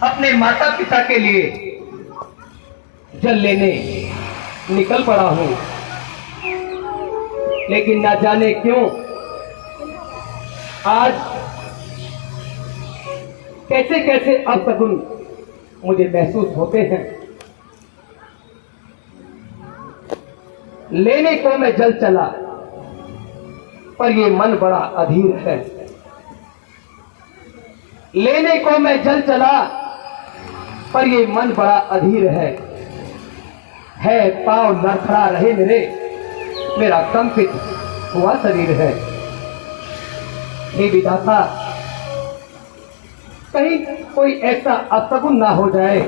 अपने माता पिता के लिए जल लेने निकल पड़ा हूं, लेकिन ना जाने क्यों आज कैसे कैसे अपशगुन मुझे महसूस होते हैं। लेने को मैं जल चला, पर ये मन बड़ा अधीर है। लेने को मैं जल चला, पर ये मन बड़ा अधीर है। पांव लड़खड़ा रहे मेरा कंपित हुआ शरीर है। हे विधाता, कहीं कोई ऐसा अपशगुन ना हो जाए,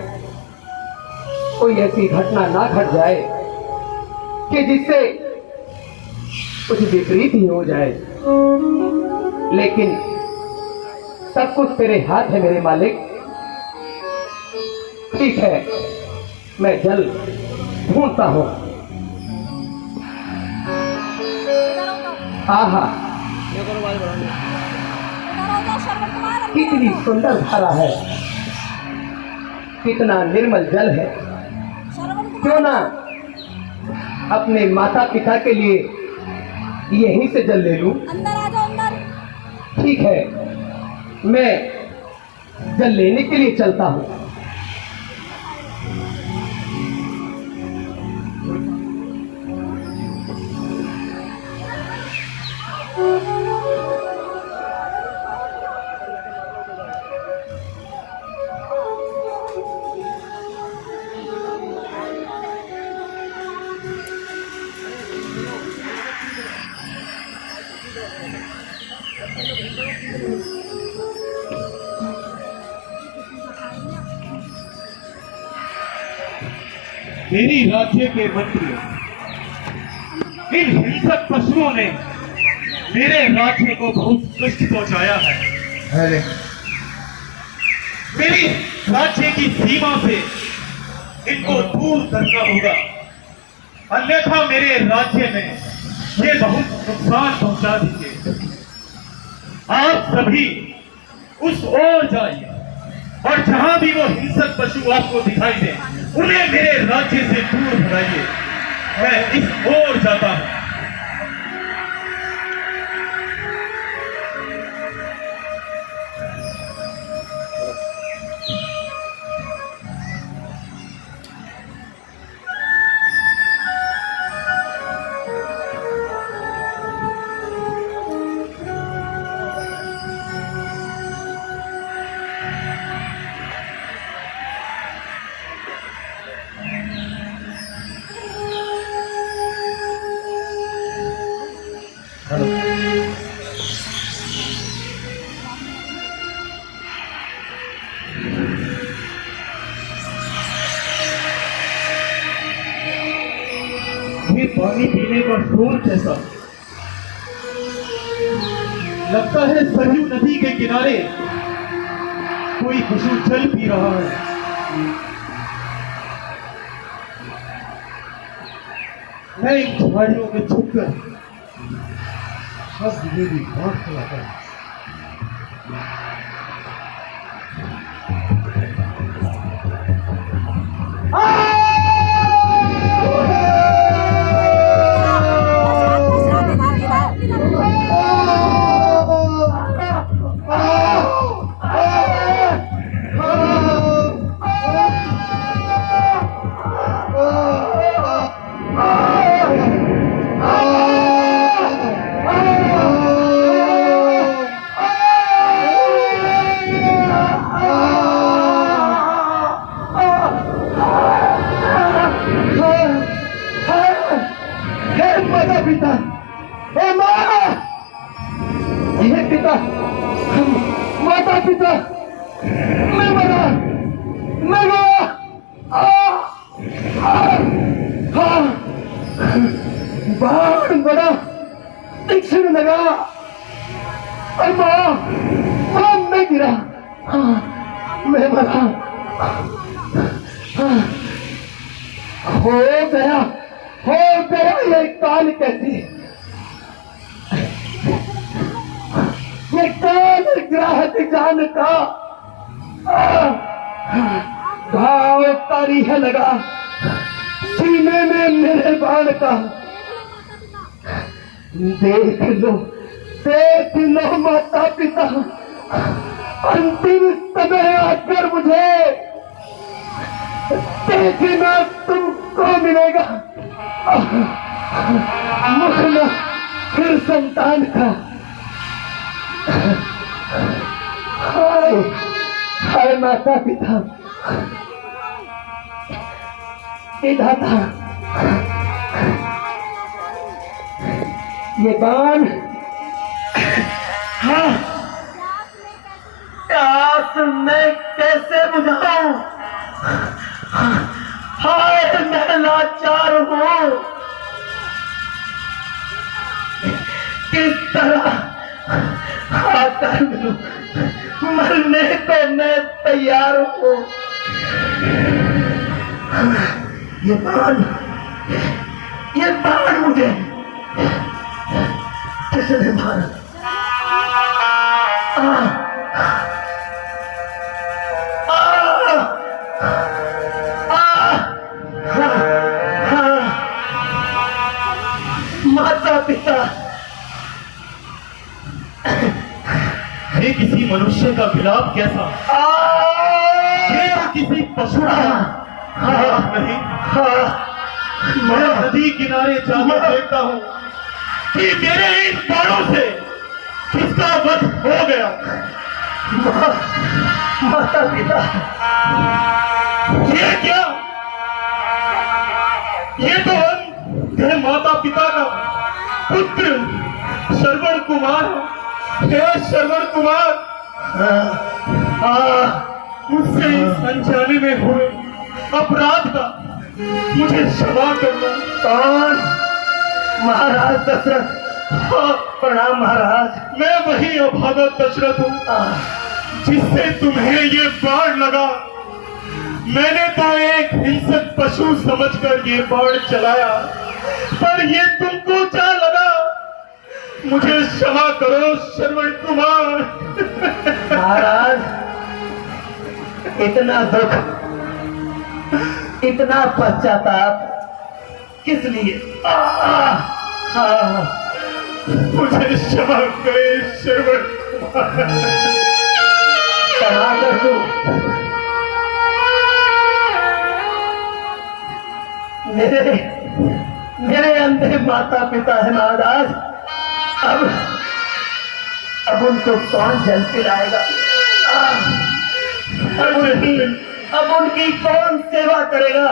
कोई ऐसी घटना ना घट जाए कि जिससे कुछ विपरीत ही हो जाए। लेकिन सब कुछ तेरे हाथ है मेरे मालिक। ठीक है, मैं जल ढूंढता हूं। आहा, कितनी सुंदर धारा है, कितना निर्मल जल है। क्यों ना अपने माता पिता के लिए यहीं से जल ले लूं। अंदर आ जाओ, अंदर। ठीक है, मैं जल लेने के लिए चलता हूं। मेरी राज्य के मंत्री इन हिंसक पशुओं ने मेरे राज्य को बहुत कष्ट पहुंचाया है। मेरी राज्य की सीमा से इनको दूर करना होगा, अन्यथा मेरे राज्य में ये बहुत नुकसान पहुंचा देंगे। आप सभी उस ओर जाइए और जहां भी वो हिंसक पशु आपको दिखाई दे, उन्हें मेरे राज्य से दूर भगाइए। मैं इस ओर जाता हूं। ये पानी पीने का शोर कैसा लगता है। सरयू नदी के किनारे कोई पशु जल पी रहा है। मैं इन झाड़ियों में छुपकर सब मेरी बात सुनाता हूं। पिता, हे माँ, हे पिता, माता पिता, मैं मरा, मैं गया। बाण बड़ा तीक्ष्ण लगा और माँ मैं गिरा, मैं मरा। हो गया ये काल कैसी, ये काल ग्राहक जान का नहीं है लगा सीने में मेरे बाण का। देख लो माता पिता, अंतिम समय आकर मुझे देखना तुमको मिलेगा। मुख न फिर संतान का। हाय हाय माता पिता, विधाता, ये बाण हाँ प्यास मैं कैसे बुझाऊं? हाय मैं लाचार हूं। किस तरह आकर मिलूं? मरने को मैं तैयार हूं। ये बाण मुझे किसने मारा? माता पिता, ये किसी मनुष्य का विलाप कैसा? ये तो किसी पशु का विलाप नहीं। मैं नदी किनारे जाकर देखता हूँ कि मेरे इन बाणों से किसका वध हो गया। माता पिता, ये क्या? ये तो तेरे माता पिता का पुत्र श्रवण कुमार है। हे श्रवण कुमार, मुझसे इस अनजाने में हुए अपराध का मुझे क्षमा करना। कौन? महाराज दशरथ। प्रणाम महाराज। मैं वही अभागा दशरथ हूँ जिससे तुम्हें ये बाण लगा। मैंने तो एक हिंसक पशु समझकर ये बाण चलाया, पर ये तुमको क्या लगा? मुझे क्षमा करो श्रवण कुमार। महाराज, इतना दुख, इतना पश्चाताप किस लिए? मुझे क्षमा करे श्रवण कुमार। क्षमा कर दो। मेरे अंधे माता पिता है महाराज। अब उनको कौन जल पिलाएगा? अब उनकी कौन सेवा करेगा?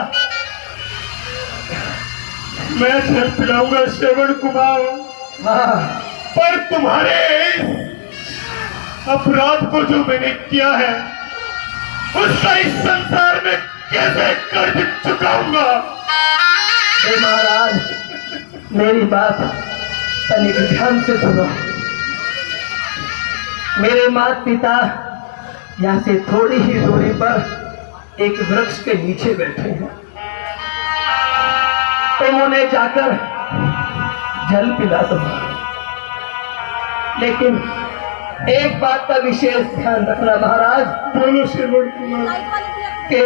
मैं जल पिलाऊंगा श्रवण कुमार, पर तुम्हारे इस अपराध को जो मैंने किया है उसका इस संसार में कैसे कर्ज चुकाऊंगा? हे महाराज, मेरी बात तनिक ध्यान से सुनो। मेरे माता पिता यहाँ से थोड़ी ही दूरी पर एक वृक्ष के नीचे बैठे हैं। तुम उन्हें जाकर जल पिला दो, लेकिन एक बात का विशेष ध्यान रखना महाराज। बोलो श्रवण कुमार। कि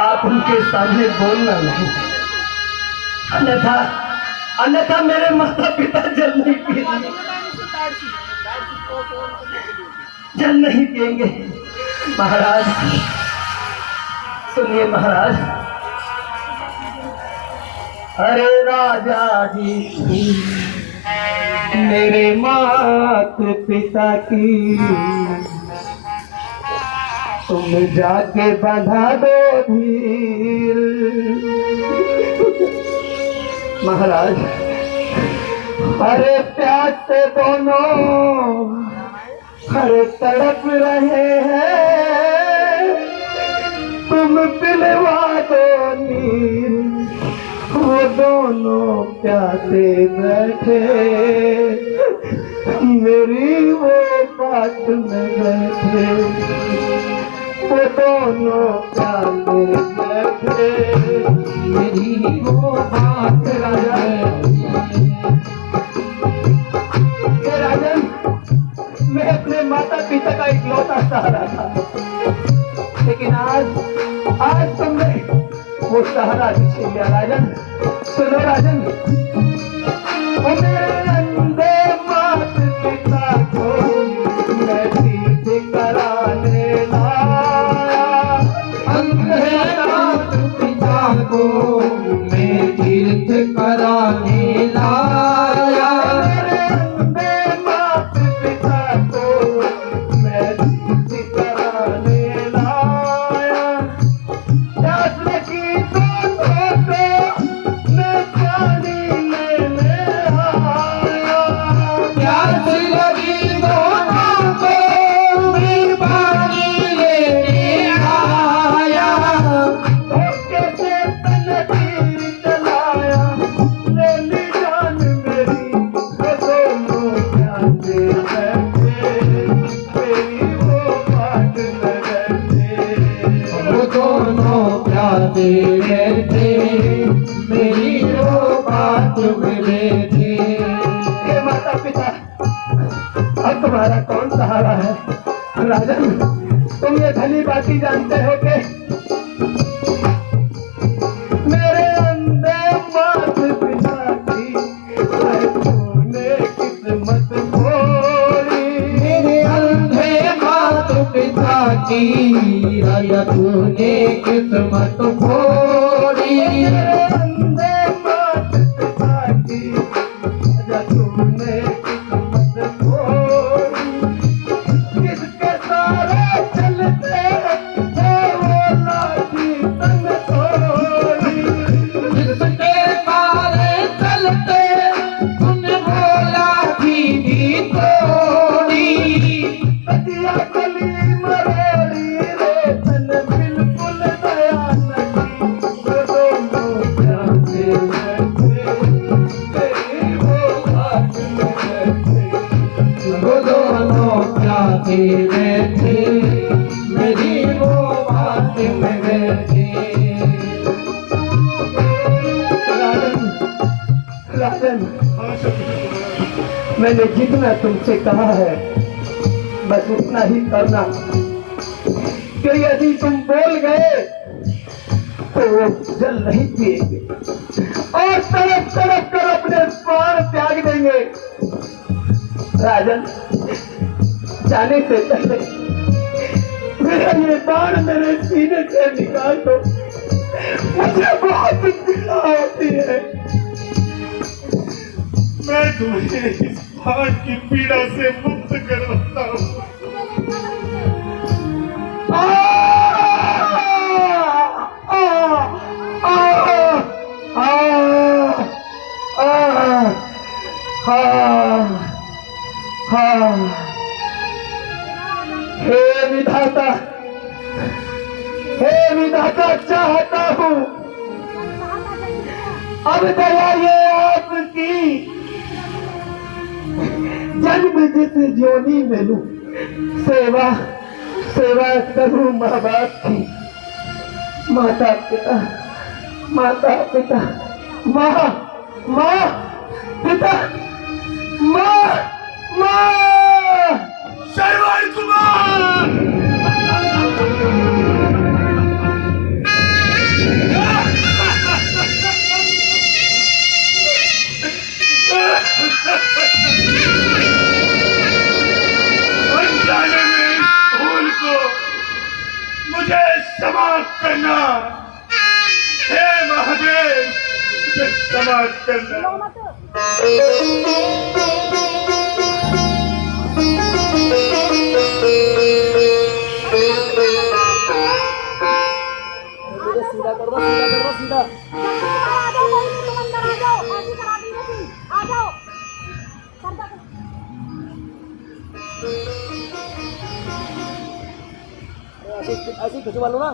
आप उनके सामने बोलना नहीं, अन्यथा मेरे माता पिता जल नहीं पिएंगे। महाराज सुनिए महाराज। अरे राजा जी, मेरे माता पिता की तुम जाके बंधा दो धीर। महाराज, अरे प्यास से दोनों अरे तड़प रहे हैं, तुम पिलवा दो नीर। वो दोनों प्यासे बैठे मेरी वो बात में बैठे, वो दोनों प्यासे बैठे मेरी वो बात। राजन, मैं अपने माता पिता का इकलौता सहारा था, लेकिन आज तुमने वो सहारा भी छीन लिया राजन। सुनो राजन, ओ मेरे अंधे मात पिता को मैं तीर्थ कराने लाया। अंधे मात पिता को मैं तीर्थ कराने लाया। मेरे अंधे मात पिता को मैं तीर्थ कराने लाया। प्यास लगी तो मैं पानी लेने आया। प्यास लगी तो मैं पानी लेने आया। धोखे से तन तीर चलाया, ले ली जान मेरी। वो दोनों प्यासे बैठे, मेरी वो बात न रहते। वो दोनों प्यासे बैठे, मेरी वो बात में बैठे। हे माता पिता, अब तुम्हारा कौन सहारा है? राजन, तुम ये भली बाती जानते हो कि मेरे अंधे मात पिता की तूने किस्मत फोड़ी। मेरे अंधे मात पिता की राजा तूने किस्मत फोड़ी। मेरे अंधे मात पिता की राजा तूने किस्मत फोड़ी। किसके सारे चलते हैं वो लाठी तन तोड़ी। किसके सारे चलते तूने वो लाठी भी तोड़ी। कटिया गली मरोड़ी रे तन बिल्कुल दया नहीं। वो दोनों प्यासे बैठे, तेरी वो बात में बैठे। वो दोनों प्यासे बैठे, मेरी वो बात में बैठे। राजन, राजन, मैंने जितना तुमसे कहा है बस उतना ही करना। कि यदि तुम बोल गए तो वो जल नहीं पिएंगे और तड़प तड़प कर अपने प्राण त्याग देंगे। राजन, जाने से पहले मेरा ये बाण मेरे सीने से निकाल दो, मुझे बहुत पीड़ा होती है। मैं तुम्हें इस बाण की पीड़ा से मुक्त करवाता हूँ। आ, आ, आ, आ, आ, हे विधाता, हे विधाता, चाहता हूँ अब दया ये आपकी। जन्म जिस जोनी में लूं, सेवा सेवा करूं माँ बाप की। माता पिता, माता पिता, माँ माँ पिता, माँ माँ। श्रवण कुमार, अनजाने में इस भूल को मुझे समाप्त करना। हे महादेव, मुझे समाप्त करना। सीधा कर दो, सीधा कर दो, सीधा। आ जाओ, कोई नहीं, तुम अंदर आ जाओ। ऐसी करा दी थी, आ जाओ। कर दो। ऐसे खिंचवा लो ना।